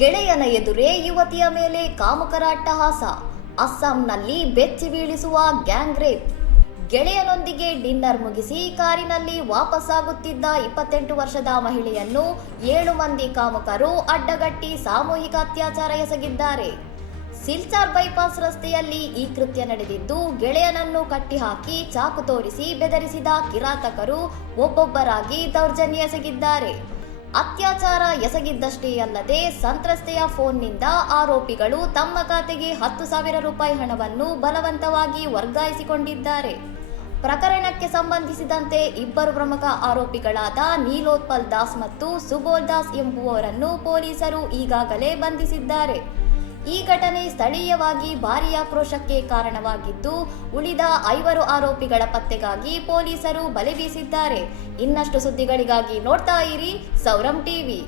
ಗೆಳೆಯನ ಎದುರೇ ಯುವತಿಯ ಮೇಲೆ ಕಾಮುಕರ ಅಟ್ಟಹಾಸ. ಅಸ್ಸಾಂನಲ್ಲಿ ಬೆಚ್ಚಿ ಬೀಳಿಸುವ ಗ್ಯಾಂಗ್ ರೇಪ್. ಗೆಳೆಯನೊಂದಿಗೆ ಡಿನ್ನರ್ ಮುಗಿಸಿ ಕಾರಿನಲ್ಲಿ ವಾಪಸ್ಸಾಗುತ್ತಿದ್ದ 28 ವರ್ಷದ ಮಹಿಳೆಯನ್ನು 7 ಮಂದಿ ಕಾಮುಕರು ಅಡ್ಡಗಟ್ಟಿ ಸಾಮೂಹಿಕ ಅತ್ಯಾಚಾರ ಎಸಗಿದ್ದಾರೆ. ಸಿಲ್ಚಾರ್ ಬೈಪಾಸ್ ರಸ್ತೆಯಲ್ಲಿ ಈ ಕೃತ್ಯ ನಡೆದಿದ್ದು, ಗೆಳೆಯನನ್ನು ಕಟ್ಟಿಹಾಕಿ ಚಾಕು ತೋರಿಸಿ ಬೆದರಿಸಿದ ಕಿರಾತಕರು ಒಬ್ಬೊಬ್ಬರಾಗಿ ದೌರ್ಜನ್ಯ ಎಸಗಿದ್ದಾರೆ. ಅತ್ಯಾಚಾರ ಎಸಗಿದ್ದಷ್ಟೇ ಅಲ್ಲದೆ ಸಂತ್ರಸ್ತೆಯ ಫೋನ್ನಿಂದ ಆರೋಪಿಗಳು ತಮ್ಮ ಖಾತೆಗೆ 10,000 ರೂಪಾಯಿ ಹಣವನ್ನು ಬಲವಂತವಾಗಿ ವರ್ಗಾಯಿಸಿಕೊಂಡಿದ್ದಾರೆ. ಪ್ರಕರಣಕ್ಕೆ ಸಂಬಂಧಿಸಿದಂತೆ ಇಬ್ಬರು ಪ್ರಮುಖ ಆರೋಪಿಗಳಾದ ನೀಲೋತ್ಪಲ್ ದಾಸ್ ಮತ್ತು ಸುಬೋಲ್ ದಾಸ್ ಎಂಬುವವರನ್ನು ಪೊಲೀಸರು ಈಗಾಗಲೇ ಬಂಧಿಸಿದ್ದಾರೆ. ಈ ಘಟನೆ ಸ್ಥಳೀಯವಾಗಿ ಭಾರೀ ಆಕ್ರೋಶಕ್ಕೆ ಕಾರಣವಾಗಿದ್ದು, ಉಳಿದ 5 ಆರೋಪಿಗಳ ಪತ್ತೆಗಾಗಿ ಪೊಲೀಸರು ಬಲೆ ಬೀಸಿದ್ದಾರೆ. ಇನ್ನಷ್ಟು ಸುದ್ದಿಗಳಿಗಾಗಿ ನೋಡ್ತಾ ಇರಿ ಸೌರಂ ಟಿವಿ.